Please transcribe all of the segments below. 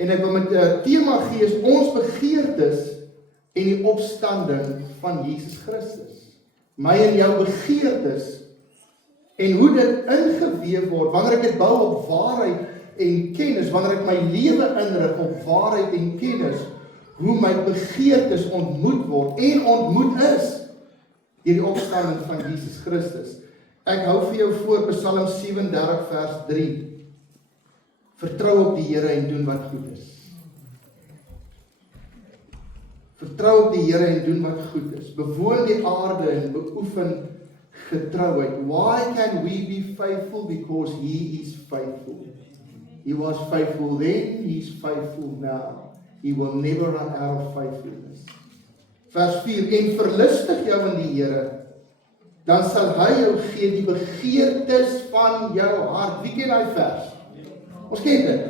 En ek wil met 'n tema gee is ons begeertes en die opstanding van Jesus Christus. My en jou begeertes en hoe dit ingeweef word, wanneer ek dit bou op waarheid en kennis, wanneer ek my lewe inrig op waarheid en kennis, hoe my begeertes ontmoet word en ontmoet is deur die opstanding van Jesus Christus. Ek hou vir jou voor Psalm 37 vers 3. Vertrou op die Here en doen wat goed is. Vertrou op die Here en doen wat goed is. Bewoon die aarde en beoefen getrouheid. Why can we be faithful? Because He is faithful. He was faithful then, He is faithful now. He will never run out of faithfulness. Vers 4, en verlustig jou in die Here, dan sal hy jou gee die begeertes van jou hart. Wie ken daai vers? Ons ken dit.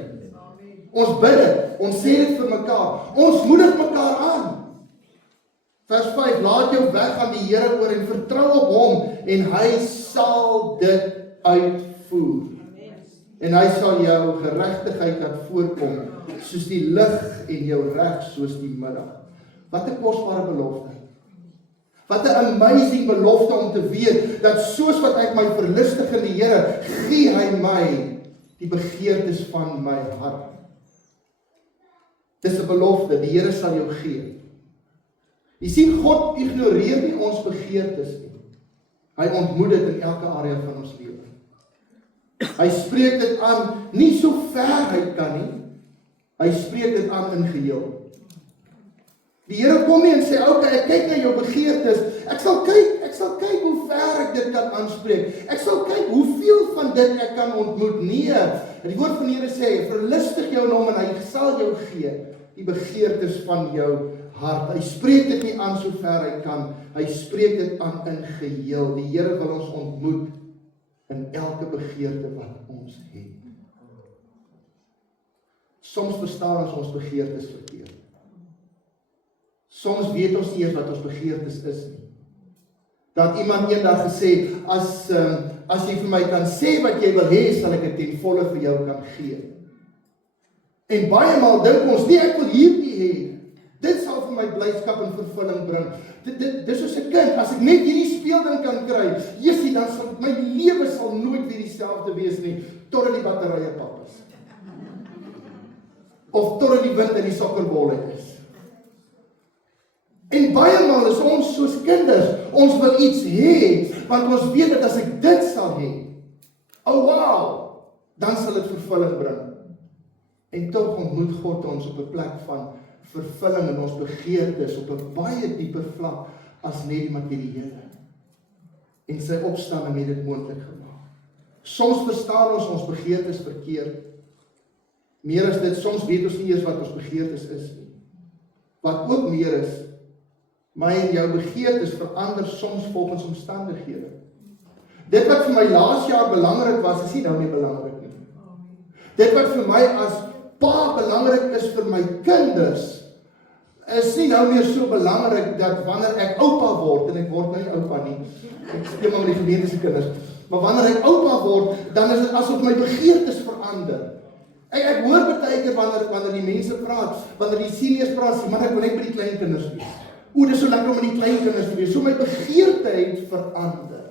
Ons bid dit, ons sê dit vir mekaar. Ons moedig mekaar aan. Vers 5, laat jou weg aan die Here oor en vertrou op hom en hy sal dit uitvoer. En hy sal jou geregtigheid laat voorkom, soos die lig en jou reg soos die middag. Wat 'n kosbare belofte. Wat 'n amazing belofte om te weet, dat soos wat ek my verlustig in die Here, gee hy my die begeertes van my hart. Dis 'n belofte, die Here sal jou gee. Jy sien, God ignoreer nie ons begeertes nie. Hy ontmoet dit in elke area van ons lewe. Hy spreek dit aan, nie so ver hy kan nie, hy spreek dit aan in geheel. Die Here kom nie en sê, okay, ek kyk na jou begeertes, ek sal kyk hoe ver ek dit kan aanspreek, ek sal kyk hoeveel van dit ek kan ontmoet. Nee, die woord van die Here sê, verlustig jou in hom en hy sal jou gee, die begeertes van jou hart. Hy spreek dit nie aan so ver hy kan, hy spreek dit aan in geheel. Die Here wil ons ontmoet in elke begeerte wat ons het. Soms verstaan ons begeertes verkeerd. Soms weet ons nie eens wat ons begeertes is nie. Dat iemand eendag gesê, as jy vir my kan sê wat jy wil hê, sal ek dit ten volle vir jou kan gee. En baie maal dink ons, nee, ek wil hierdie hê. Dit sal vir my blydskap en vervulling bring. Dis soos 'n kind, as ek net hierdie speelding kan kry, Jessie, dan sal my lewe sal nooit weer dieselfde wees nie, totdat die batterye pap is. Of totdat die wind in die sokkerbol is. En baie maal is ons soos kinders, ons wil iets hê, want ons weet dat as ek dit sal hê, oh wow, dan sal dit vervulling bring. En tog ontmoet God ons op 'n plek van vervulling in ons begeertes op 'n baie dieper vlak as net die materiële. En sy opstanding het dit moontlik gemaak. Soms verstaan ons begeertes verkeerd. Meer as dit, soms weet ons nie eers wat ons begeertes is nie. Wat ook meer is, my en jou begeertes verander soms volgens omstandighede. Dit wat vir my laas jaar belangrik was, is nie nou meer belangrik nie. Dit wat vir my as pa belangrik is vir my kinders, is nie nou meer so belangrik dat wanneer ek oupa word, en ek word nou nie oupa nie, ek speel maar met die gemeente se kinders, maar wanneer ek oupa word, dan is dit asof my begeertes verander. Ek hoor baie keer wanneer die mense praat, wanneer die seniors praat, sê, man, ek wil net by die kleinkinders wees. Dit is so lekker om met die kleinkinders te wees. So my begeerte het verander,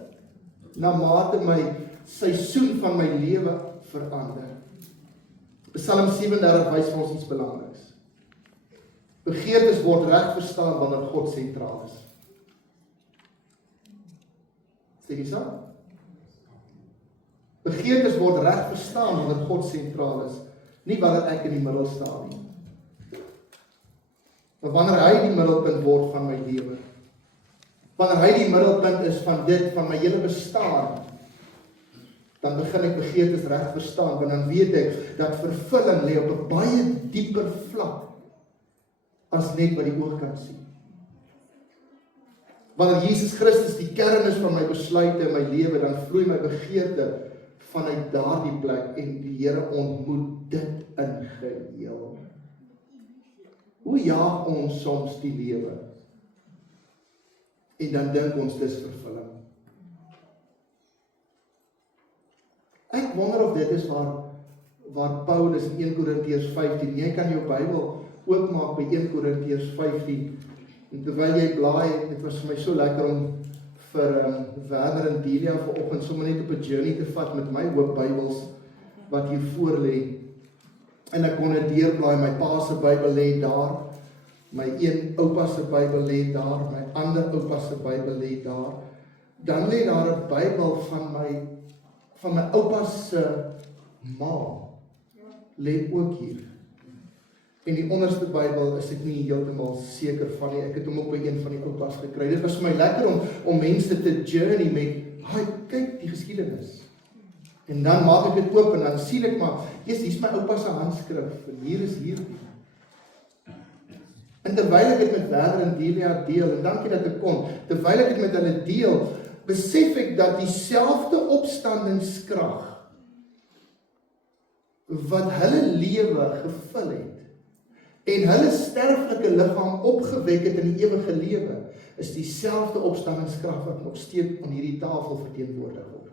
na mate my seisoen van my lewe verander. Psalm 37 wys vir ons iets belangriks. Begeertes word reg verstaan wanneer God sentraal is. Sê jy so? Begeertes word reg verstaan wanneer God sentraal is, nie wanneer ek in die middel staan nie. Maar wanneer hy die middelpunt word van my lewe, wanneer hy die middelpunt is van dit, van my hele bestaan, dan begin ek begeertes reg verstaan, want dan weet ek dat vervulling lê op 'n baie dieper vlak as net wat die oog kan sien. Wanneer Jesus Christus die kern is van my besluite in my lewe, dan vloei my begeerte vanuit daardie plek en die Here ontmoet dit in geheel. Hoe jaag ons soms die lewe? En dan dink ons dis vervulling. Ek wonder of dit is waar Paulus in 1 Korintiërs 15, jy kan jou Bybel oopmaak by 1 Korintiërs 15, en terwyl jy blaai, dit was vir my so lekker om vir Werner en Delia vanoggend sommer net op 'n journey te vat met my hoop Bybels wat hier voor lê. En ek kon dit deurblaai, my pa se Bybel lê daar, my een oupa se Bybel lê daar, my ander oupa se Bybel lê daar. Dan lê daar 'n Bybel van my oupa se ma lê ook hier. En die onderste Bybel is ek nie heeltemal seker van nie. Ek het hom ook by een van die oupas gekry. Dit was vir my lekker om mense te journey met, kyk die geskiedenis. En dan maak ek dit oop en dan sien ek maar, hier's my oupa se handskrif en hier is hierdie. En terwyl ek dit met Werner en Delia deel, en dankie dat ek kon, terwyl ek dit met hulle deel, besef ek dat dieselfde opstandingskrag wat hulle lewe gevul het en hulle sterflike liggaam opgewek het in die ewige lewe, is dieselfde opstandingskrag wat nog steeds aan hierdie tafel verteenwoordig word.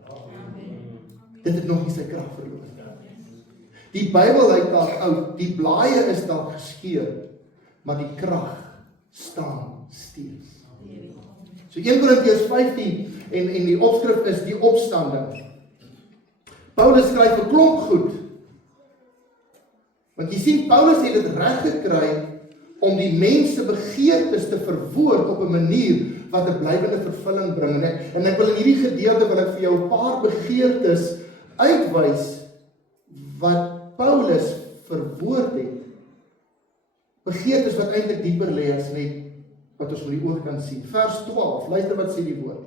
Dit het nog nie sy krag verloor. Die Bybel lyk dalk oud, die blaaie is dalk geskeur, maar die krag staan steeds. So 1 Korintiërs 15 en die opskrif is die opstanding. Paulus skryf 'n klomp goed. Want jy sien, Paulus het dit reg gekry om die mense begeertes te verwoord op 'n manier wat 'n blywende vervulling bring. En ek wil in hierdie gedeelte wil ek vir jou 'n paar begeertes uitwys wat Paulus verwoord het. Begeertes wat eintlik dieper lê as net wat ons met die oog kan sien. Vers 12, luister wat sê die woord.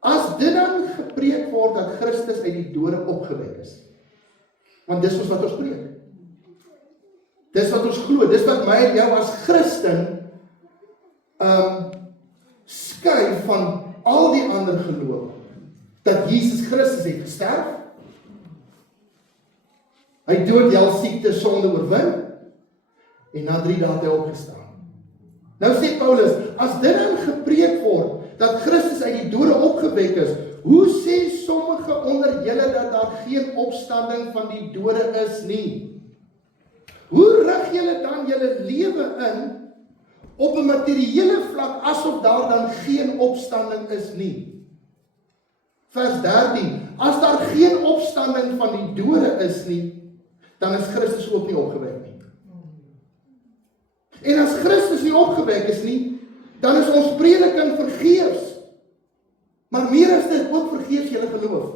As dit dan gepreek word dat Christus uit die dode opgewek is. Want dis wat ons preek. Dis wat ons glo, dis wat my en jou as Christen skei van al die ander geloof. Dat Jesus Christus het gesterf. Hy dood die siekte sonde oorwin. En na 3 dae het hy opgestaan. Nou sê Paulus, as dit dan gepreek word, dat Christus uit die dode opgewek is, hoe sê sommige onder julle dat daar geen opstanding van die dode is nie? Hoe rig julle dan julle lewe in, op 'n materiële vlak, asof daar dan geen opstanding is nie? Vers 13, as daar geen opstanding van die dode is nie, dan is Christus ook nie opgewek nie. En as Christus nie opgewek is nie, dan is ons prediking vergeefs. Maar meer as dit, ook vergeefs julle geloof.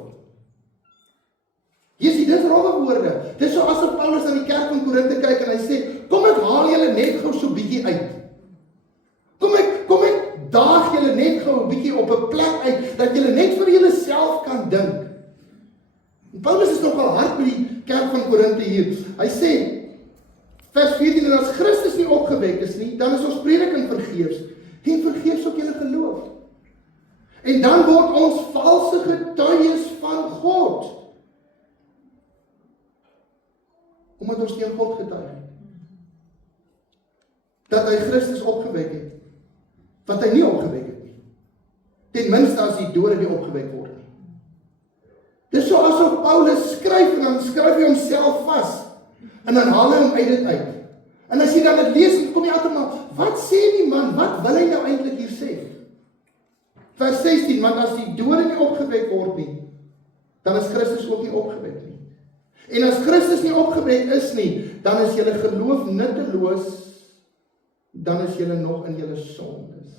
Jy sien, dis rowwe woorde. Dis so asof Paulus aan die kerk van Korinthe kyk en hy sê, kom ek haal julle net gou so bietjie uit. Kom ek daag julle net gou 'n bietjie op 'n plek uit, dat julle net vir julle self kan dink. En Paulus is nogal hard met die kerk van Korinthe hier. Hy sê, vers 14, en as Christus nie opgewek is nie, dan is ons prediking vergeefs, en vergeefs ook julle geloof. En dan word ons valse getuies van God. Omdat ons teen God getuig het. Dat hy Christus opgewek het. Want hy nie opgewek het nie. Ten minste as die dode nie opgewek word nie. Dis so asof Paulus skryf en dan skryf hy homself vas. En dan haal hy hom uit dit uit. En as jy dan dit lees, kom jy agterna, wat sê die man? Wat wil hy nou eintlik hier sê? Vers 16, want as die dode nie opgewek word nie, dan is Christus ook nie opgewek nie. En as Christus nie opgewek is nie, dan is julle geloof nutteloos, dan is julle nog in julle sondes.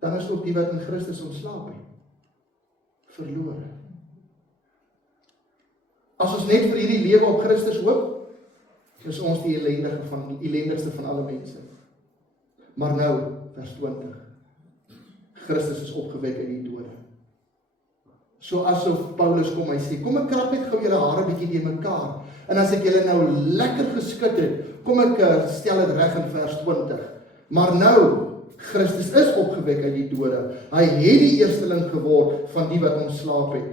Dan is ook die wat in Christus ontslaap het, verlore. As ons net vir hierdie lewe op Christus hoop, is ons die ellendigste van alle mense. Maar nou, vers 20, Christus is opgewek uit die dode. So asof Paulus kom, hy sê, kom ek krap net gou julle hare bietjie teen mekaar, en as ek julle nou lekker geskit het, kom ek stel dit reg in vers 20. Maar nou, Christus is opgewek uit die dode. Hy het die eersteling geword van die wat ontslaap het.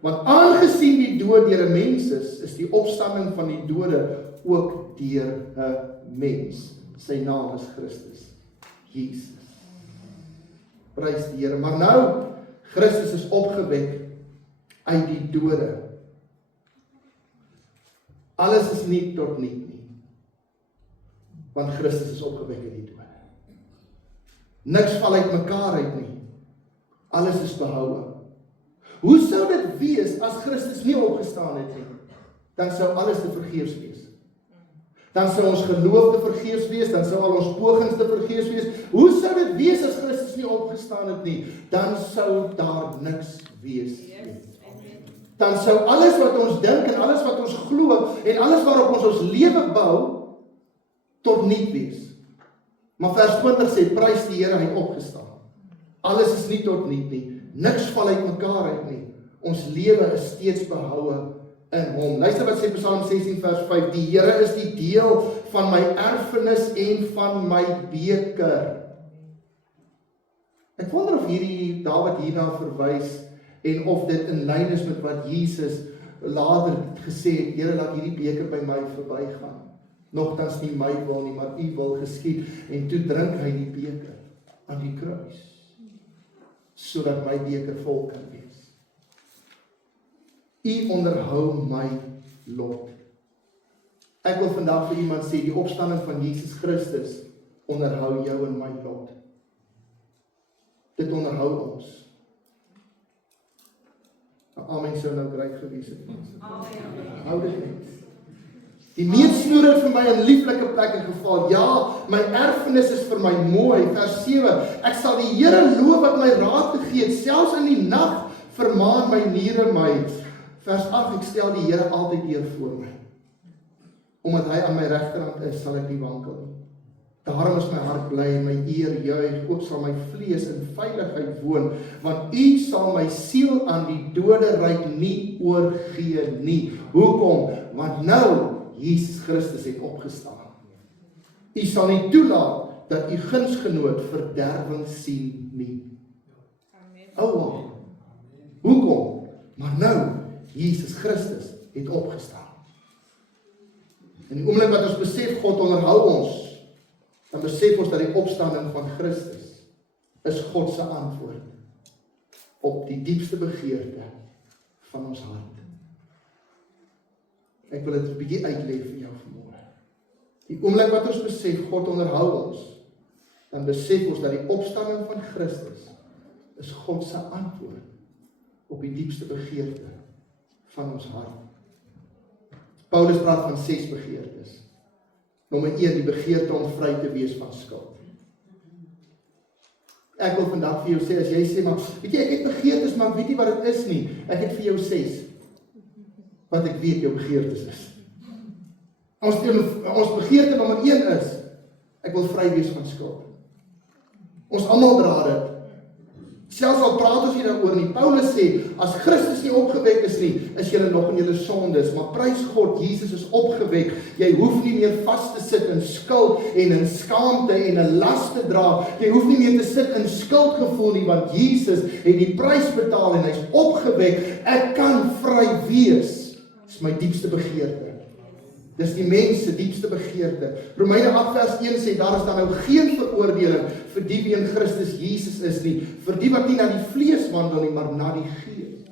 Want aangesien die dood deur 'n mens is die opstanding van die dode ook deur 'n mens. Sy naam is Christus, Jesus. Prys die Here. Maar nou, Christus is opgewek uit die dode. Alles is nie tot niet nie. Want Christus is opgewek uit die dode. Niks val uit mekaar uit nie. Alles is behoue. Hoe sou dit wees as Christus nie opgestaan het nie? Dan sou alles te vergeefs wees. Dan sou ons geloof te vergeefs wees, dan sou al ons pogings te vergeefs wees. Hoe sou dit wees as Christus nie opgestaan het nie? Dan sou daar niks wees nie. Dan sou alles wat ons dink en alles wat ons glo en alles waarop ons lewe bou tot niet wees. Maar vers 20 sê, prys die Here, hy het opgestaan. Alles is nie tot niet nie. Niks val uit mekaar uit nie. Ons lewe is steeds behoue in hom. Luister wat sê Psalm 16 vers 5. Die Here is die deel van my erfenis en van my beker. Ek wonder of hierdie Dawid hierna verwys en of dit in lyn is met wat Jesus later gesê het, Here, laat hierdie beker by my verbygaan. Nogtans nie my wil nie, maar u wil geskied. En toe drink hy die beker aan die kruis, sodat my beker vol kan wees. U onderhou my lot. Ek wil vandag vir iemand sê, die opstanding van Jesus Christus onderhou jou en my lot. Dit onderhou ons. Amen sou nou reg gewees het. Hou dit net. Die meetsnoer het vir my in lieflike plekke geval. Ja, my erfenis is vir my mooi. Vers 7. Ek sal die Here loof wat my raad gegee het. Selfs in die nag vermaan my niere my. Vers 8. Ek stel die Here altyd eer voor my. Omdat hy aan my regterhand is, sal ek nie wankel nie. Daarom is my hart bly en my eer juig. Ook sal my vlees in veiligheid woon, want u sal my siel aan die doderyk nie oorgee nie. Hoekom? Want nou Jesus Christus het opgestaan. U sal nie toelaat dat u gunsgenoot verderwing sien nie. Amen. Hoekom? Maar nou, Jesus Christus het opgestaan. In die oomblik wat ons besef God onderhou ons, dan besef ons dat die opstanding van Christus is God se antwoord op die diepste begeerte van ons hart. Ek wil dit 'n bietjie uitlê vir jou vanmôre. Die oomblik wat ons besef God onderhou ons, dan besef ons dat die opstanding van Christus is God se antwoord op die diepste begeerte van ons hart. Paulus praat van 6 begeertes. Nommer 1, die begeerte om vry te wees van skuld. Ek wil vandag vir jou sê, as jy sê, maar weet jy, ek het begeertes, maar weet jy wat dit is nie. Ek het vir jou 6 wat ek weet jou begeertes is. Ons begeerte nommer 1 is, ek wil vry wees van skuld. Ons almal dra dit. Selfs al praat ons nie daaroor nie. Paulus sê, as Christus nie opgewek is nie, is julle nog in julle sondes. Maar prys God, Jesus is opgewek. Jy hoef nie meer vas te sit in skuld en in skaamte en 'n las te dra. Jy hoef nie meer te sit in skuldgevoel nie, want Jesus het die prys betaal en hy's opgewek. Ek kan vry wees. Dis my diepste begeerte. Dis die mens se diepste begeerte. Romeine 8 vers 1 sê, daar is dan nou geen veroordeling vir die wie in Christus Jesus is nie, vir die wat nie na die vlees wandel nie, maar na die Gees.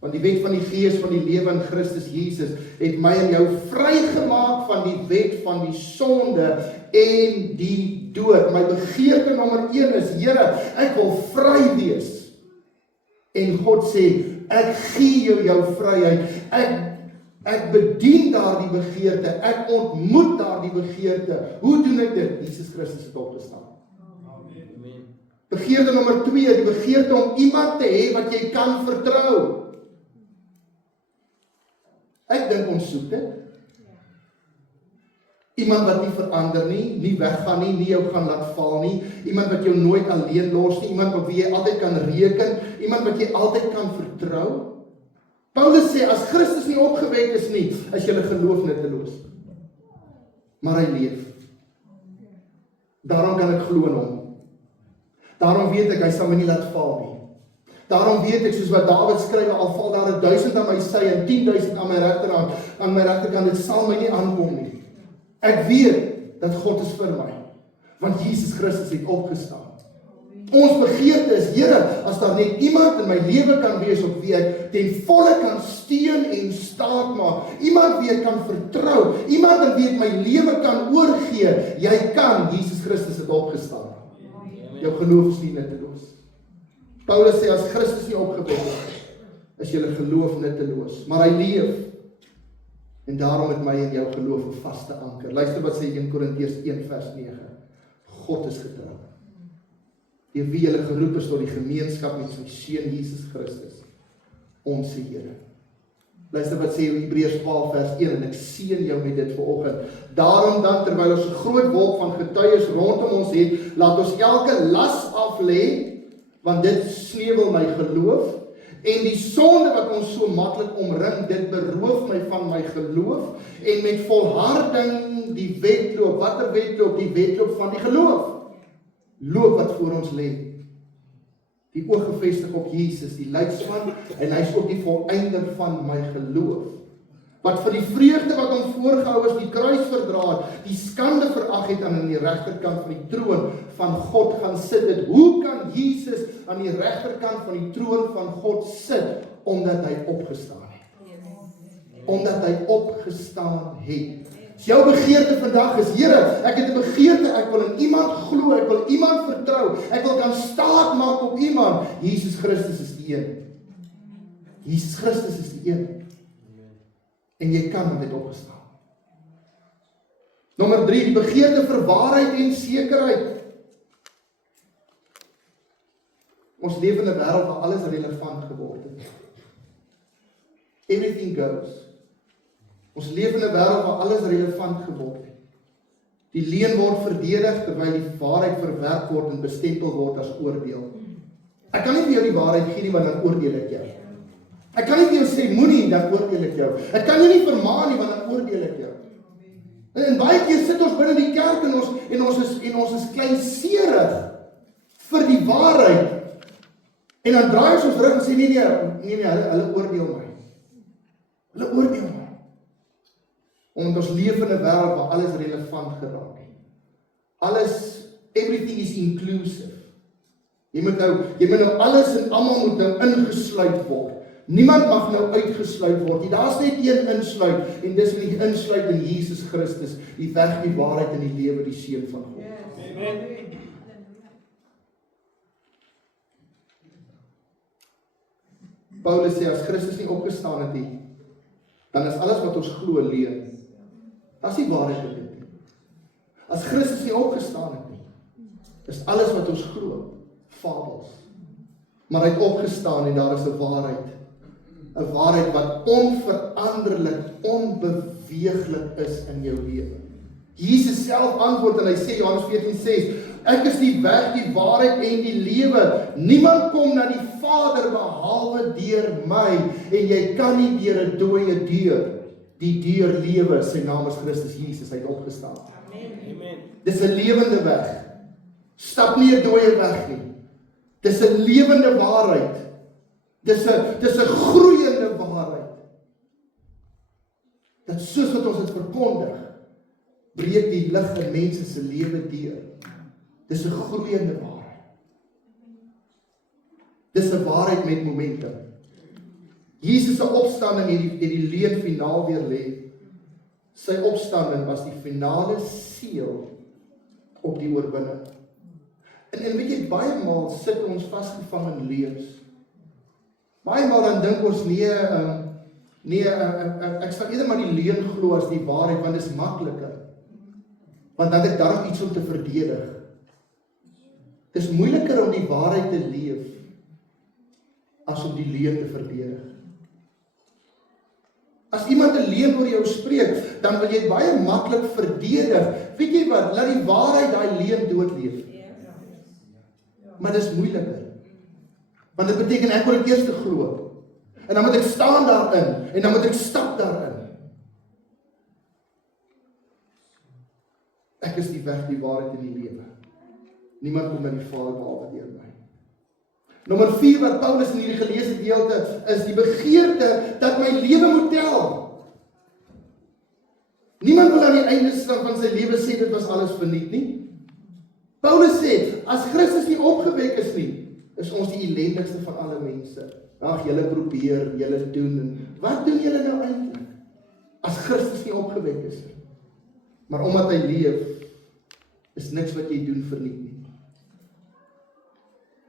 Want die wet van die Gees van die lewe in Christus Jesus het my en jou vrygemaak van die wet van die sonde en die dood. My begeerte nommer 1 is, Here, ek wil vry wees. En God sê, ek gee jou vryheid. Ek bedien daardie begeerte, ek ontmoet daardie begeerte. Hoe doen ek dit? Jesus Christus het opgestaan. Amen. Begeerte nommer 2, die begeerte om iemand te hê wat jy kan vertrou. Ek dink ons soek dit. Iemand wat nie verander nie, nie weggaan nie, nie jou gaan laat val nie, iemand wat jou nooit alleen los nie, iemand op wie jy altyd kan reken, iemand wat jy altyd kan vertrou. Paulus sê, as Christus nie opgewek is nie, is julle geloof nutteloos. Maar hy leef. Daarom kan ek glo in hom. Daarom weet ek, hy sal my nie laat val nie. Daarom weet ek, soos wat Dawid skryf, al val daar 1000 aan my sy en 10.000 aan my regterkant, dit sal my nie aankom nie. Ek weet dat God is vir my, want Jesus Christus het opgestaan. Ons begeerte is, Here, as daar net iemand in my lewe kan wees op wie ek ten volle kan steun en staat maak, iemand wie ek kan vertrou, iemand aan wie ek my lewe kan oorgee, jy kan, Jesus Christus het opgestaan. Jou geloof is nie nutteloos. Paulus sê, as Christus nie opgewek is, is julle geloof nutteloos, maar hy leef. En daarom het my en jou geloof 'n vaste anker. Luister wat sê 1 Korintiërs 1 vers 9. God is getrou. Deur wie julle geroep is tot die gemeenskap met sy Seun Jesus Christus, ons Here. Luister wat sê Hebreërs 12 vers 1 en ek seën jou met dit vanoggend. Daarom dan, terwyl ons 'n groot wolk van getuies rondom ons het, laat ons elke las af lê, want dit sneuwel my geloof. En die sonde wat ons so maklik omring, dit beroof my van my geloof, en met volharding die wedloop, watter wedloop? Die wedloop van die geloof. Loop wat voor ons lê. Die oog gefestig op Jesus, die leidsman, en hy is ook die volëinder van my geloof. Wat vir die vreugde wat hom voorgehou is, die kruis verdra het, die skande verag het en aan die regterkant van die troon van God gaan sit het. Hoe kan Jesus aan die regterkant van die troon van God sit? Omdat hy opgestaan het. Omdat hy opgestaan het. As jou begeerte vandag is, Here, ek het 'n begeerte, ek wil in iemand glo, ek wil iemand vertrou, ek wil kan staat maak op iemand. Jesus Christus is die een. Jesus Christus is die een. En jy kan met opgestaan. Nommer 3, die begeerte vir waarheid en sekerheid. Ons leef in 'n wêreld waar alles relevant geword het. Everything goes. Ons leef in 'n wêreld waar alles relevant geword het. Die leuen word verdedig terwyl die waarheid verwerp word en bestempel word as oordeel. Ek kan nie vir jou die waarheid gee nie, want dan oordeel ek jou. Ek kan nie vir jou sê moenie, dan oordeel ek jou. Ek kan jou nie vermaan nie, want dan oordeel ek jou. En baie keer sit ons binne die kerk en ons is kleinserig vir die waarheid. En dan draai ons rug en sê nee, hulle oordeel my. Hulle oordeel my. Omdat ons leef in 'n wêreld waar alles relevant geraak het. Everything is inclusive. Jy moet nou alles en almal moet nou ingesluit word. Niemand mag nou uitgesluit word nie. Daar's net een insluit en dis die insluit in Jesus Christus, die weg, die waarheid en die lewe, die Seun van God. Amen. Paulus sê as Christus nie opgestaan het nie, dan is alles wat ons glo leuen. Dis nie waarheid in dit nie. As Christus nie opgestaan het nie, is alles wat ons glo fabels. Maar hy het opgestaan en daar is 'n waarheid. 'n waarheid wat onveranderlik, onbeweeglik is in jou lewe. Jesus self antwoord en hy sê, Johannes 14:6, ek is die weg, die waarheid en die lewe. Niemand kom na die Vader behalwe deur my, en jy kan nie deur 'n dooie deur, die deur lewe, sy naam is Christus Jesus, hy het opgestaan. Amen. Dis 'n lewende weg. Stap nie 'n dooie weg nie. Dis 'n lewende waarheid. Dis 'n groeiende waarheid. Dat soos wat ons dit verkondig, breek die lig in mense se lewe deur. Dis 'n groeiende waarheid. Dis 'n waarheid met momentum. Jesus se opstanding het die leuen finaal weer lê. Sy opstanding was die finale seël op die oorwinning. En weet jy, baie maal sit ons vasgevang in leuns. Baie maal dan dink ons ek sal eerder maar die leuen glo as die waarheid, want dit is makliker. Want dan het ek darm iets om te verdedig. Dit is moeiliker om die waarheid te leef as om die leuen te verdedig. As iemand 'n leuen oor jou spreek, dan wil jy baie maklik verdedig. Weet jy wat? Laat die waarheid daai leuen doodleef. Maar dit is moeiliker. Want dit beteken ek moet dit eers glo. En dan moet ek staan daarin en dan moet ek stap daarin. Ek is die weg, die waarheid en die lewe. Niemand kom na die Vader behalwe deur my. Nommer 4 wat Paulus in hierdie geleesde gedeelte is die begeerte dat my lewe moet tel. Niemand wil aan die einde van sy lewe sê dit was alles verniet nie. Paulus sê, as Christus nie opgewek is nie, is ons die elendigste van alle mense. Ag, julle probeer, julle doen, en wat doen julle nou eintlik? As Christus nie opgewek is nie. Maar omdat hy leef, is niks wat jy doen verniet nie.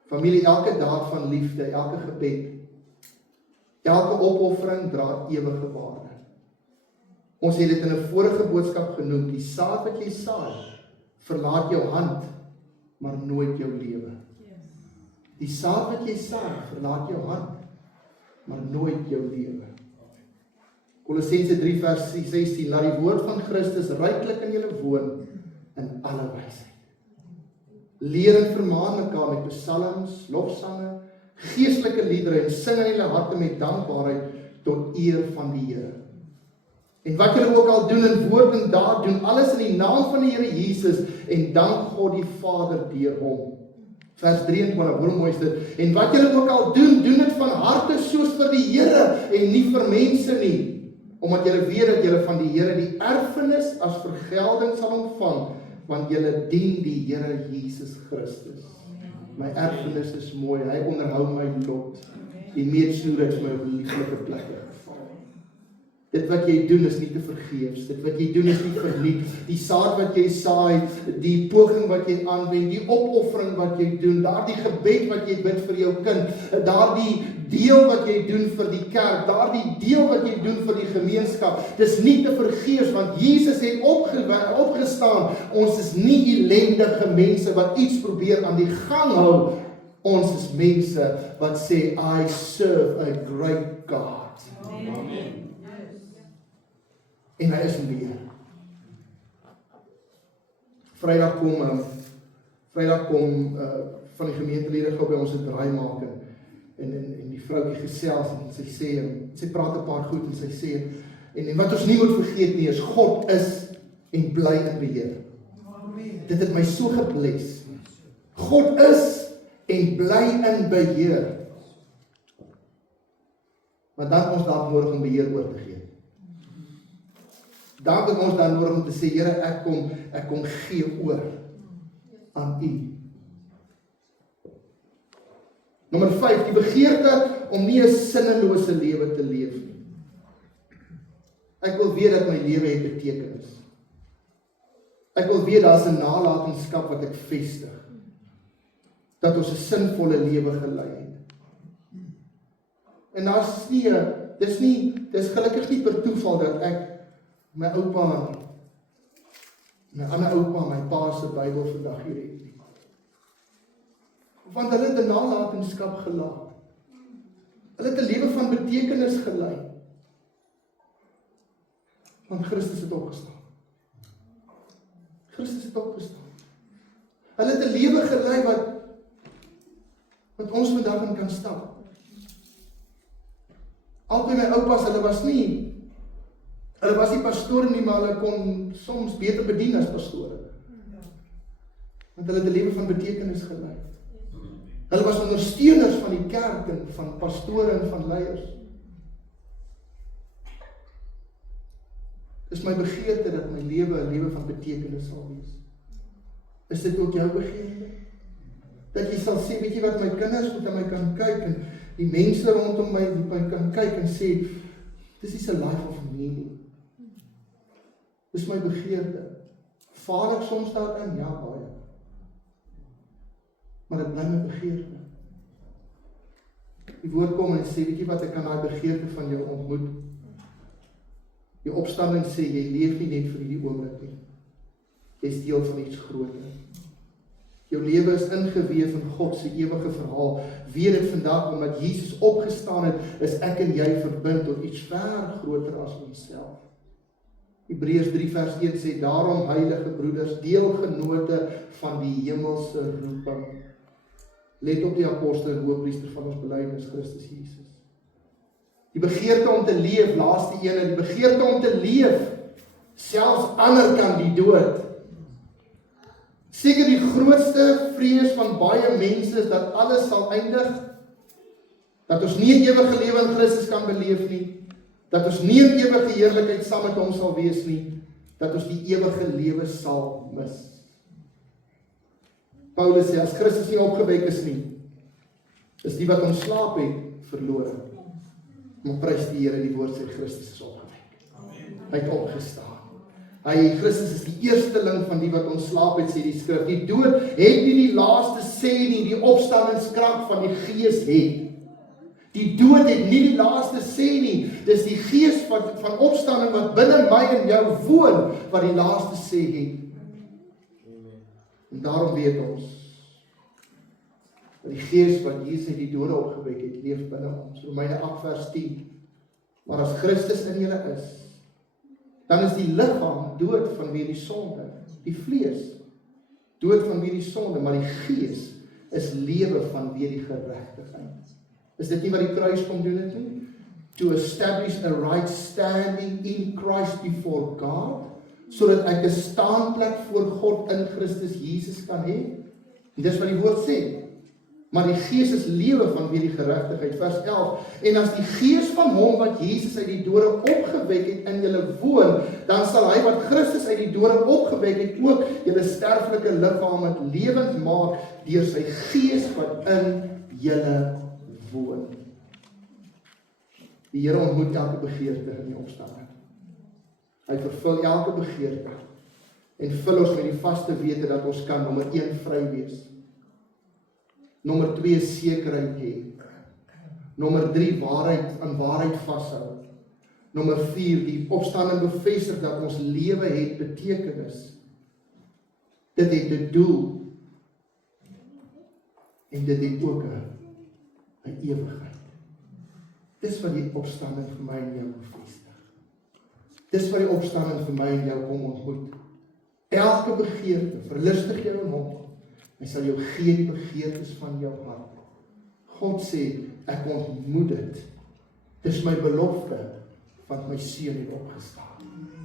Familie, elke daad van liefde, elke gebed, elke opoffering dra ewige waarde. Ons het dit in 'n vorige boodskap genoem, die saad wat jy saai, verlaat jou hand, maar nooit jou lewe. Die saad wat jy saai, verlaat jou hand, maar nooit jou lewe. Kolossense 3 vers 16, laat die woord van Christus ryklik in julle woon, in alle wysheid. Leer en vermaan mekaar met psalms, lofsange, geestelike liedere en sing in julle harte met dankbaarheid tot eer van die Here. En wat julle ook al doen in woord en daad, doen alles in die naam van die Here Jesus en dank God die Vader deur hom. Vers 23, hoe mooi is dit? En wat julle ook al doen, doen dit van harte soos vir die Here en nie vir mense nie. Omdat julle weet dat julle van die Here die erfenis as vergelding sal ontvang, want julle dien die Here Jesus Christus. My erfenis is mooi, hy onderhou my lot. Die meetsnoer het my op 'n lieflike plek geval. Dit wat jy doen is nie te vergeefs, dit wat jy doen is nie verniet. Die saad wat jy saai, die poging wat jy aanwend, die opoffering wat jy doen, daardie gebed wat jy bid vir jou kind, daardie deel wat jy doen vir die kerk, daardie deel wat jy doen vir die gemeenskap, dis nie te vergeefs, want Jesus het opgestaan. Ons is nie ellendige mense wat iets probeer aan die gang hou. Ons is mense wat sê, I serve a great God. Amen. En hy is in beheer. Vrydag kom van die gemeentelede gou by ons 'n draai maak en die vroukie gesels en sy praat 'n paar goed en sy sê en wat ons nie moet vergeet nie is God is en bly in beheer. Amen. Dit het my so gebless. God is en bly in beheer. Maar dan ons dalk nodig om beheer oor te gee. Dan het ons dan nodig om te sê, Here, ek kom gee oor aan U. Nommer 5, die begeerte om nie 'n sinnelose lewe te leef nie. Ek wil weet dat my lewe het betekenis. Ek wil weet daar's 'n nalatenskap wat ek vestig. Dat ons 'n sinvolle lewe gelei het. En daar's dis gelukkig nie per toeval dat ek my oupa, my ander oupa, my pa se Bybel vandag hier het nie. Want hulle het 'n nalatenskap gelaat. Hulle het 'n lewe van betekenis gelei. Want Christus het opgestaan. Christus het opgestaan. Hulle het 'n lewe gelei wat ons vandag in kan stap. Albei my oupas, hulle was nie pastore nie, maar hulle kon soms beter bedien as pastore. Want hulle het 'n lewe van betekenis gelei. Hulle was ondersteuners van die kerk en van pastore en van leiers. Dis my begeerte dat my lewe 'n lewe van betekenis sal wees. Is dit ook jou begeerte? Dat jy sal sê, weet jy wat, my kinders moet aan my kan kyk en die mense rondom my kan kyk en sê, dis is 'n life of meaning. Dis my begeerte. Vaar ek soms daarin? Ja, baie. Maar dit bly my begeerte. Die woord kom en sê, weet jy wat, ek kan daai begeerte van jou ontmoet. Die opstanding sê, jy leef nie net vir hierdie oomblik nie. Jy is deel van iets groter. Jou lewe is ingeweef in God se ewige verhaal. Weet dit vandag, omdat Jesus opgestaan het, is ek en jy verbind tot iets ver groter as onsself. Hebreërs 3 vers 1 sê, daarom heilige broeders, deelgenote van die hemelse roeping. Let op die apostel en hoëpriester van ons belydenis, Christus Jesus. Die begeerte om te leef, laaste ene, die begeerte om te leef, selfs ander kan die dood. Seker die grootste vrees van baie mense is dat alles sal eindig, dat ons nie 'n ewige lewe in Christus kan beleef nie, dat ons nie in ewige heerlikheid saam met hom sal wees nie, dat ons die ewige lewe sal mis. Paulus sê, as Christus nie opgewek is nie, is die wat ontslaap het, verlore. Maar prys die Here, die woord sê, Christus is opgewek. Hy het opgestaan. Christus is die eersteling van die wat ontslaap het, sê die skrif. Die dood het nie die laaste sê nie, die opstandingskrag van die Gees het. Die dood het nie die laaste sê nie, dis die Gees van opstanding wat binne my en jou woon, wat die laaste sê het. En daarom weet ons, dat die Gees wat Jesus uit die dode opgewek het, leef binne ons. Romeine 8 vers 10. Maar as Christus in julle is, dan is die liggaam dood vanweë die sonde, die vlees dood vanweë die sonde, maar die Gees is lewe vanweë die geregtigheid. Is dit nie wat die kruis kom doen het nie? To establish a right standing in Christ before God, sodat ek 'n staanplek voor God in Christus Jesus kan hê. En dis wat die woord sê. Maar die Gees is lewe vanweë die geregtigheid, vers 11. En as die Gees van hom wat Jesus uit die dode opgewek het in julle woon, dan sal hy wat Christus uit die dode opgewek het ook julle sterflike liggame lewend maak deur sy Gees wat in julle woon. Die Here ontmoet elke begeerte in die opstanding. Hy vervul elke begeerte en vul ons met die vaste wete dat ons kan nommer 1 vry wees. Nommer 2 sekerheid hê. Nommer 3 aan waarheid vashou. Nommer 4 die opstanding bevestig dat ons lewe het betekenis. Dit het 'n doel. En dit het ook 'n ewigheid. Dis wat die opstanding vir my en jou bevestig. Dis wat die opstanding vir my en jou kom ontmoet. Elke begeerte, verlustig jou in hom. Hy sal jou gee die begeertes van jou hart. God sê, ek ontmoet dit. Dis my belofte, want my seun het opgestaan.